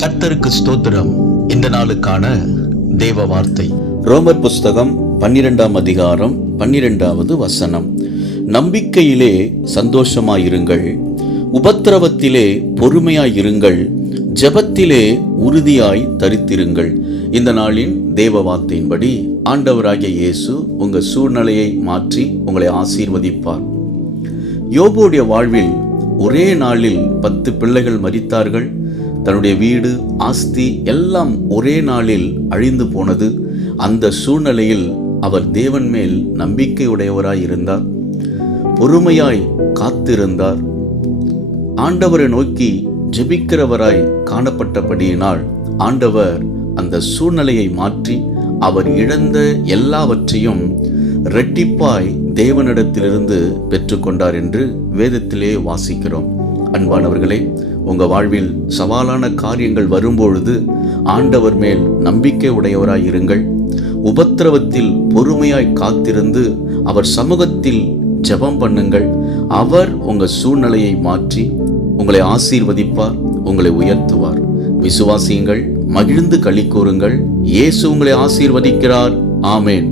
கர்த்தருக்கு ஸ்தோத்திரம். இந்த நாளுக்கான தேவ வார்த்தை ரோமர் புஸ்தகம் 12ஆம் அதிகாரம் 12வது வசனம். நம்பிக்கையிலே சந்தோஷமாயிருங்கள், உபத்திரவத்திலே பொறுமையாயிருங்கள், ஜெபத்திலே உறுதியாய் தரித்திருங்கள். இந்த நாளின் தேவ வார்த்தையின்படி ஆண்டவராகிய இயேசு உங்க சூழ்நிலையை மாற்றி உங்களை ஆசீர்வதிப்பார். யோபுடைய வாழ்வில் ஒரே நாளில் 10 பிள்ளைகள் மரித்தார்கள். தன்னுடைய வீடு, ஆஸ்தி எல்லாம் ஒரே நாளில் அழிந்து போனது. அந்த சூழ்நிலையில் அவர் தேவன் மேல் நம்பிக்கையுடையவராய் இருந்தார், பொறுமையாய் காத்திருந்தார், ஆண்டவரை நோக்கி ஜெபிக்கிறவராய் காணப்பட்டபடியினால் ஆண்டவர் அந்த சூழ்நிலையை மாற்றி அவர் இழந்த எல்லாவற்றையும் இரட்டிப்பாய் தேவனிடத்திலிருந்து பெற்றுக்கொண்டார் என்று வேதத்திலே வாசிக்கிறோம். அன்பானவர்களே, உங்க வாழ்வில் சவாலான காரியங்கள் வரும்பொழுது ஆண்டவர் மேல் நம்பிக்கை உடையவராய் இருங்கள். உபத்திரவத்தில் பொறுமையாய் காத்திருந்து அவர் சமூகத்தில் ஜெபம் பண்ணுங்கள். அவர் உங்க சூழ்நிலையை மாற்றி உங்களை ஆசீர்வதிப்பார், உங்களை உயர்த்துவார். விசுவாசியுங்கள், மகிழ்ந்து களி கூறுங்கள். இயேசு உங்களை ஆசீர்வதிக்கிறார். ஆமேன்.